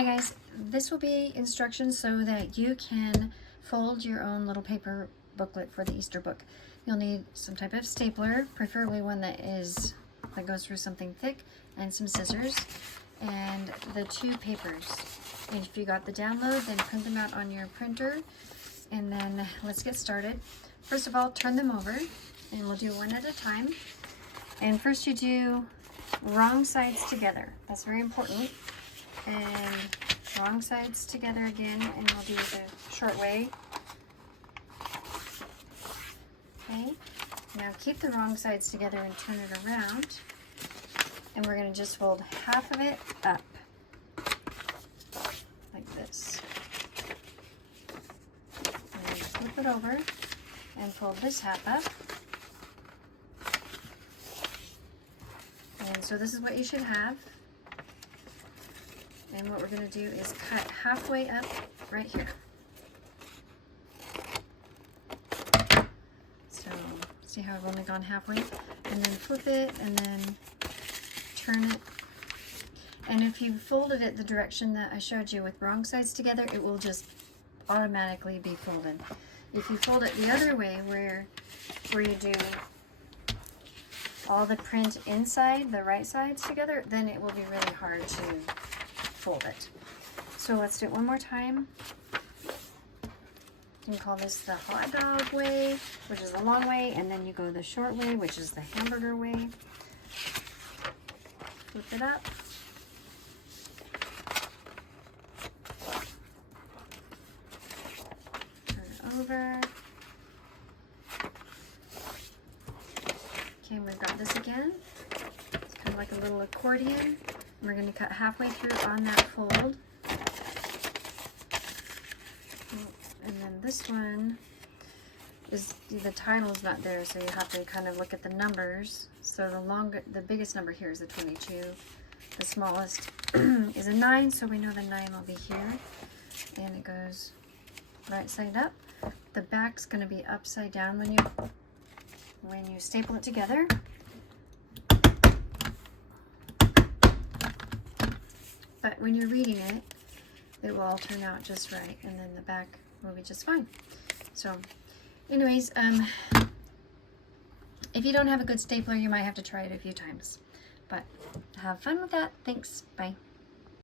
Hi guys, this will be instructions so that you can fold your own little paper booklet for the Easter book. You'll need some type of stapler, preferably one that goes through something thick, and some scissors, and the two papers. And if you got the download, then print them out on your printer, and then let's get started. First of all, turn them over, and we'll do one at a time. And first you do wrong sides together. That's very important. And wrong sides together again, and we'll do the short way. Okay, now keep the wrong sides together and turn it around, and we're going to just fold half of it up like this, and then flip it over and fold this half up. And so this is what you should have. And what we're going to do is cut halfway up right here. So see how I've only gone halfway? And then flip it and then turn it. And if you folded it the direction that I showed you with wrong sides together, it will just automatically be folded. If you fold it the other way, where you do all the print inside, the right sides together, then it will be really hard to fold it. So let's do it one more time. You can call this the hot dog way, which is the long way, and then you go the short way, which is the hamburger way. Flip it up. Turn it over. Okay, we've got this again. It's kind of like a little accordion. We're going to cut halfway through on that fold. And then this one is, the title is not there, so you have to kind of look at the numbers. So the biggest number here is a 22. The smallest is a 9, so we know the 9 will be here. And it goes right side up. The back's going to be upside down when you staple it together. But when you're reading it, it will all turn out just right, and then the back will be just fine. So anyways, if you don't have a good stapler, you might have to try it a few times. But have fun with that. Thanks. Bye.